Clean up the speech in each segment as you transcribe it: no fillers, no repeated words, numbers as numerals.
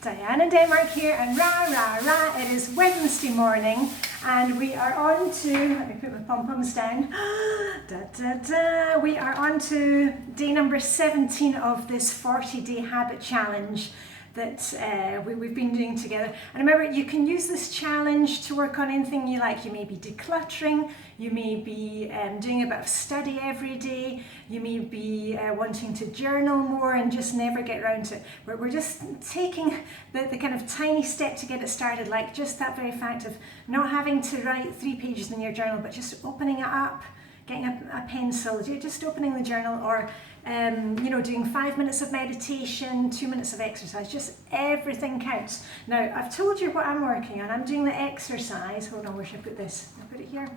Diane in Denmark here, and rah, rah, rah, it is Wednesday morning, and we are on to, let me put my pom-poms down, da, da, da. We are on to day number 17 of this 40-day habit challenge that we've been doing together. And remember, you can use this challenge to work on anything you like. You may be decluttering, you may be doing a bit of study every day, you may be wanting to journal more and just never get around to it. We're just taking the kind of tiny step to get it started, like just that very fact of not having to write 3 pages in your journal, but just opening it up, getting a pencil, just opening the journal, or doing 5 minutes of meditation, 2 minutes of exercise. Just everything counts. Now, I've told you what I'm working on. I'm doing the exercise. Hold on, where should I put this? I'll put it here.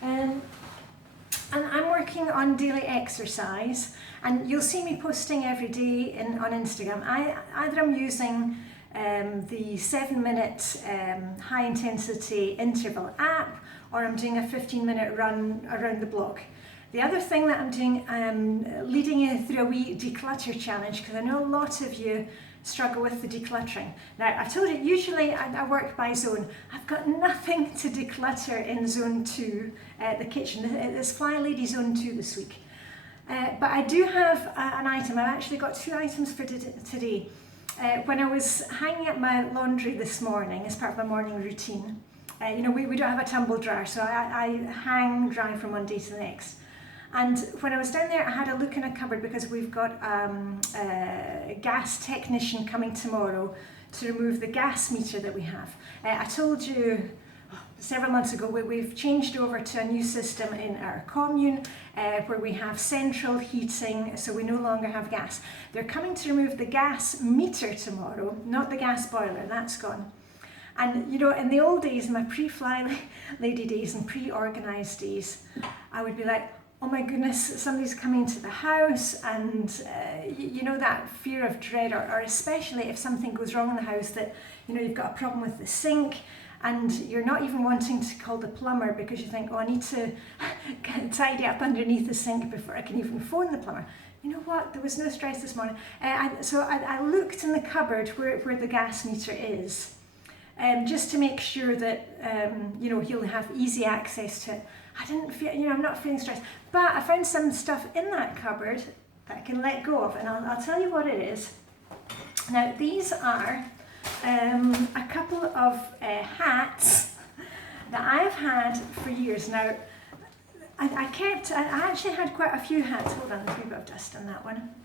And I'm working on daily exercise, and you'll see me posting every day on Instagram. Either I'm using the 7-minute high intensity interval app, or I'm doing a 15-minute run around the block. The other thing that I'm doing, leading you through a wee declutter challenge, because I know a lot of you struggle with the decluttering. Now, I've told you, usually I work by zone. I've got nothing to declutter in zone 2, the kitchen. It's Flylady Zone 2 this week. But I do have an item. I've actually got 2 items for today. When I was hanging up my laundry this morning as part of my morning routine, we don't have a tumble dryer, so I hang dry from one day to the next. And when I was down there, I had a look in a cupboard because we've got a gas technician coming tomorrow to remove the gas meter that we have. I told you several months ago we've changed over to a new system in our commune where we have central heating, so we no longer have gas. They're coming to remove the gas meter tomorrow, not the gas boiler, that's gone. And in the old days, in my pre-Flylady days and pre-organised days, I would be like, oh my goodness, somebody's coming to the house, and that fear of dread, or especially if something goes wrong in the house, that you've got a problem with the sink, and you're not even wanting to call the plumber because you think, oh, I need to tidy up underneath the sink before I can even phone the plumber. You know what? There was no stress this morning. So I looked in the cupboard where the gas meter is, just to make sure that he'll have easy access to it. I didn't feel, I'm not feeling stressed, but I found some stuff in that cupboard that I can let go of, and I'll tell you what it is. Now, these are a couple of hats that I've had for years. Now, I actually had quite a few hats. Hold on, there's a bit of dust on that one.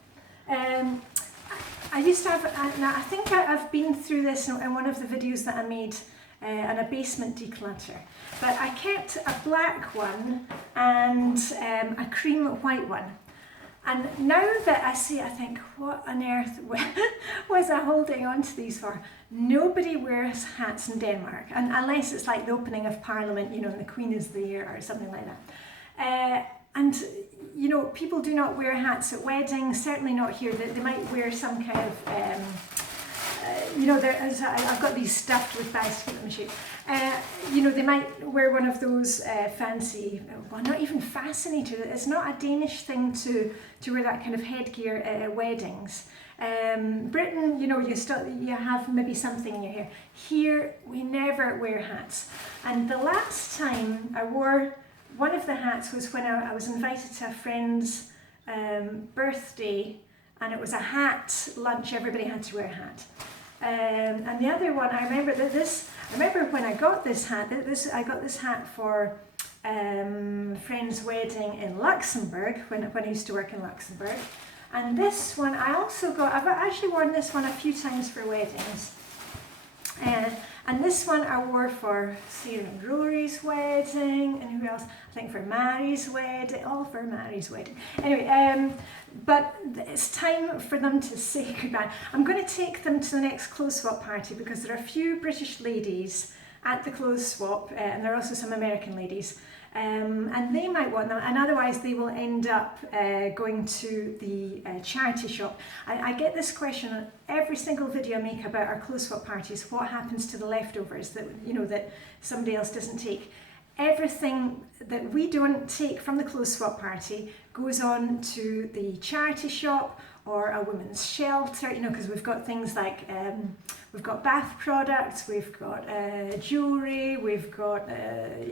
I used to have, now I think I've been through this in one of the videos that I made on a basement declutter, but I kept a black one and a cream white one. And now that I see it, I think, what on earth was I holding on to these for? Nobody wears hats in Denmark, and unless it's like the opening of Parliament, and the Queen is there or something like that. And people do not wear hats at weddings, certainly not here. They might wear some kind of, I've got these stuffed with bags to keep them in shape. They might wear one of those fancy, well, not even fascinator. It's not a Danish thing to wear that kind of headgear at weddings. Britain, you have maybe something in your hair. Here, we never wear hats. And the last time I wore one of the hats was when I was invited to a friend's birthday, and it was a hat lunch. Everybody had to wear a hat. And the other one, I remember when I got this hat. I got this hat for friend's wedding in Luxembourg when I used to work in Luxembourg. And this one I also got. I've actually worn this one a few times for weddings. And this one I wore for Sarah and Rory's wedding, and who else? I think for Mary's wedding, all for Mary's wedding. Anyway, but it's time for them to say goodbye. I'm going to take them to the next clothes swap party because there are a few British ladies at the clothes swap, and there are also some American ladies. And they might want them, and otherwise they will end up going to the charity shop. I get this question on every single video I make about our clothes swap parties. What happens to the leftovers that that somebody else doesn't take? Everything that we don't take from the clothes swap party goes on to the charity shop or a women's shelter, you know, because we've got things like, we've got bath products, we've got jewellery, we've got,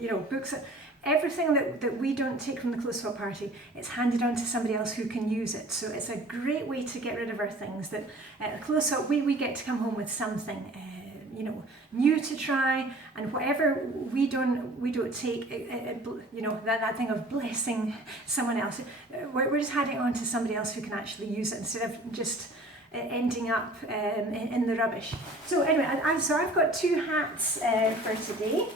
you know, books. Everything that we don't take from the clothes swap party, it's handed on to somebody else who can use it. So it's a great way to get rid of our things. That at clothes swap, we get to come home with something, you know, new to try, and whatever we don't take, you know, that thing of blessing someone else. We're just handing it on to somebody else who can actually use it instead of just ending up in the rubbish. So anyway, so I've got 2 hats for today.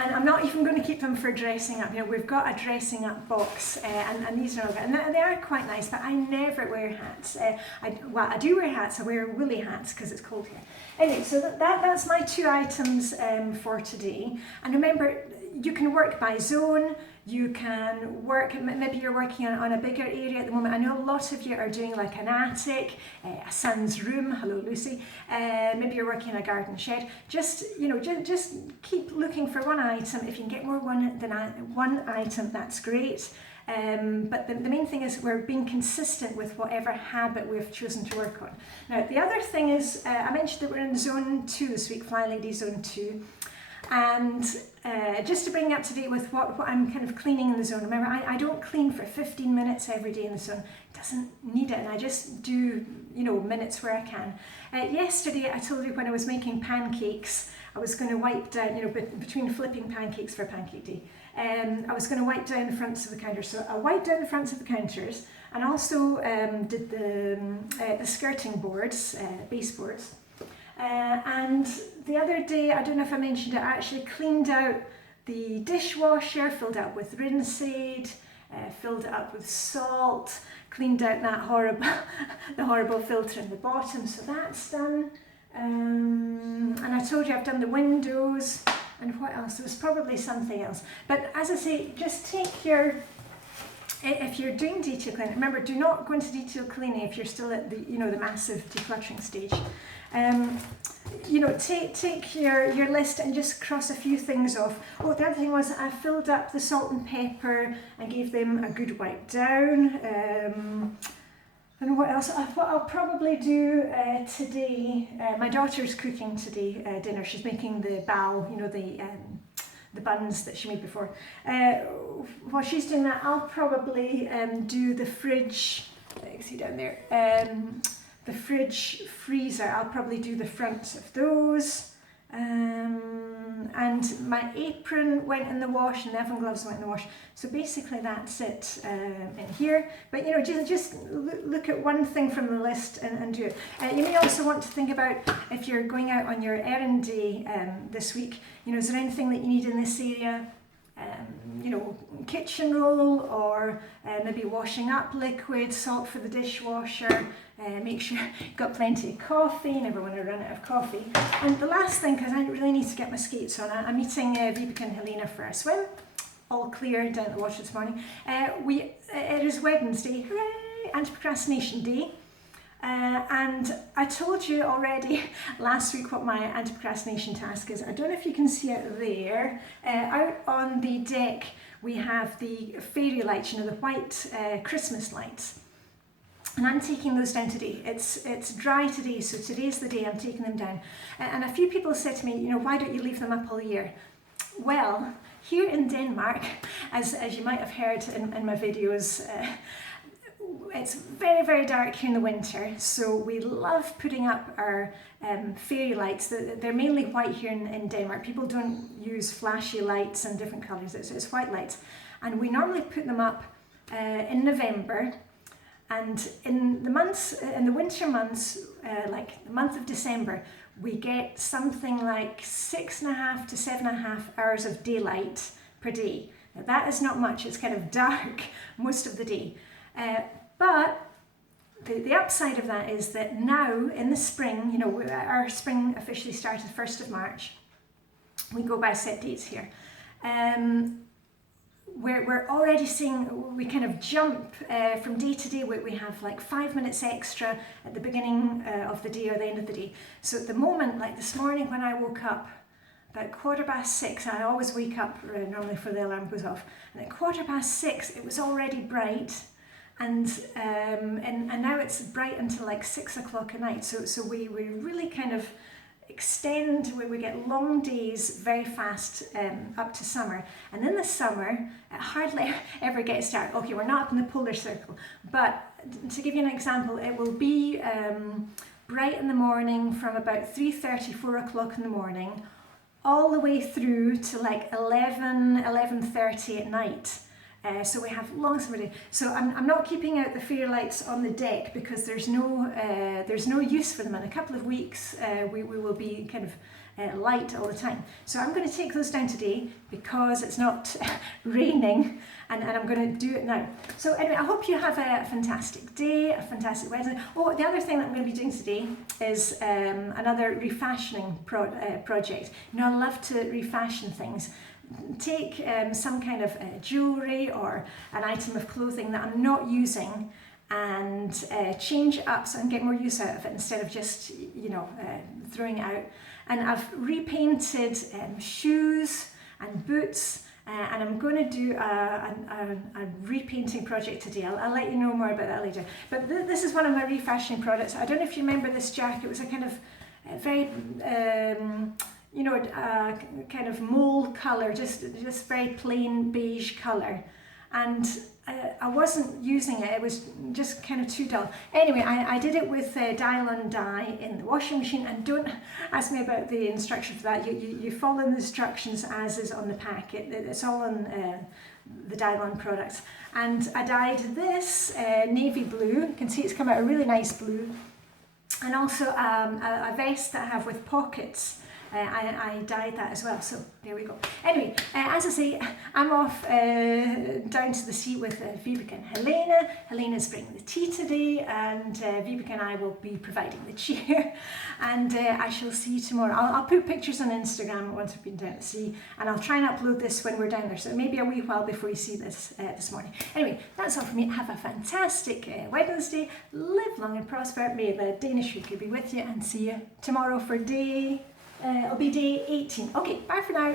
And I'm not even going to keep them for dressing up. You know, we've got a dressing up box, and these are all good. And they are quite nice, but I never wear hats. I do wear hats. I wear woolly hats because it's cold here. Anyway, so that's my 2 items for today. And remember, you can work by zone. You can work, maybe you're working on a bigger area at the moment. I know a lot of you are doing like an attic, a son's room, hello Lucy, maybe you're working in a garden shed. Just, you know, just keep looking for one item. If you can get more than one item, that's great. But the main thing is we're being consistent with whatever habit we've chosen to work on. Now, the other thing is, I mentioned that we're in zone 2 this week, Flylady Zone 2. And just to bring you up to date with what I'm kind of cleaning in the zone. Remember, I don't clean for 15 minutes every day in the zone. It doesn't need it, and I just do, you know, minutes where I can. Yesterday, I told you when I was making pancakes, I was going to wipe down, you know, between flipping pancakes for pancake day, I was going to wipe down the fronts of the counters. So I wiped down the fronts of the counters, and also did the skirting boards, baseboards. And the other day, I don't know if I mentioned it, I actually cleaned out the dishwasher, filled it up with rinse aid, filled it up with salt, cleaned out that horrible filter in the bottom, so that's done. And I told you I've done the windows, and what else? There was probably something else. But as I say, just take your, if you're doing detail cleaning, remember, do not go into detail cleaning if you're still at the, you know, the massive decluttering stage. You know, take your list and just cross a few things off. Oh, the other thing was I filled up the salt and pepper and gave them a good wipe down. And what else? What I'll probably do today, my daughter's cooking today dinner. She's making the bao, you know, the buns that she made before. While she's doing that, I'll probably do the fridge. See down there. The fridge, freezer, I'll probably do the fronts of those. And my apron went in the wash, and the oven gloves went in the wash. So basically that's it in here. But you know, just look at one thing from the list and do it. You may also want to think about if you're going out on your errand day this week, you know, is there anything that you need in this area? You know, kitchen roll, or maybe washing up liquid, salt for the dishwasher, make sure you've got plenty of coffee, never want to run out of coffee. And the last thing, because I really need to get my skates on, I'm meeting Vibeke and Helena for a swim, all clear down at the water this morning. It is Wednesday, hooray, Anti-Procrastination Day. And I told you already last week what my anti-procrastination task is. I don't know if you can see it there. Out on the deck we have the fairy lights, you know, the white Christmas lights. And I'm taking those down today. It's dry today, so today's the day I'm taking them down. And a few people said to me, you know, why don't you leave them up all year? Well, here in Denmark, as you might have heard in my videos, it's very, very dark here in the winter, so we love putting up our fairy lights. They're mainly white here in Denmark. People don't use flashy lights and different colours, it's white lights. And we normally put them up in November, and in the winter months, like the month of December, we get something like 6.5 to 7.5 hours of daylight per day. Now that is not much, it's kind of dark most of the day. But the upside of that is that now in the spring, you know, our spring officially started 1st of March. We go by set dates here. We're already seeing, we kind of jump from day to day. We have like 5 minutes extra at the beginning of the day or the end of the day. So at the moment, like this morning when I woke up, about 6:15, I always wake up normally before the alarm goes off, and at 6:15 it was already bright. and now it's bright until like 6 o'clock at night. So we really kind of extend, where we get long days very fast up to summer. And in the summer, it hardly ever gets dark. Okay, we're not up in the polar circle, but to give you an example, it will be bright in the morning from about 3:30, 4 o'clock in the morning, all the way through to like 11:30 at night. So we have long summer day. So I'm not keeping out the fairy lights on the deck because there's no use for them. In a couple of weeks, we will be kind of light all the time. So I'm going to take those down today because it's not raining, and I'm going to do it now. So anyway, I hope you have a fantastic day, a fantastic Wednesday. Oh, the other thing that I'm going to be doing today is another refashioning project. You know, I love to refashion things. Take some kind of jewellery or an item of clothing that I'm not using and change it up so I can get more use out of it instead of just, you know, throwing it out. And I've repainted shoes and boots, and I'm going to do a repainting project today. I'll let you know more about that later. But this is one of my refashioning products. I don't know if you remember this jacket. It was a kind of very you know, kind of mole colour, just very plain beige colour, and I wasn't using it. It was just kind of too dull. Anyway, I did it with dial-on dye in the washing machine, and don't ask me about the instructions for that. You follow the instructions as is on the packet. It's all on the dial-on products. And I dyed this navy blue. You can see it's come out a really nice blue, and also a vest that I have with pockets. I dyed that as well, so there we go. Anyway, as I say, I'm off down to the sea with Vibeke and Helena. Helena's bringing the tea today, and Vibeke and I will be providing the cheer. And I shall see you tomorrow. I'll put pictures on Instagram once we've been down at the sea, and I'll try and upload this when we're down there, so it may be a wee while before you see this this morning. Anyway, that's all from me. Have a fantastic Wednesday. Live long and prosper. May the Danish week be with you, and see you tomorrow for it'll be day 18. Okay, bye for now.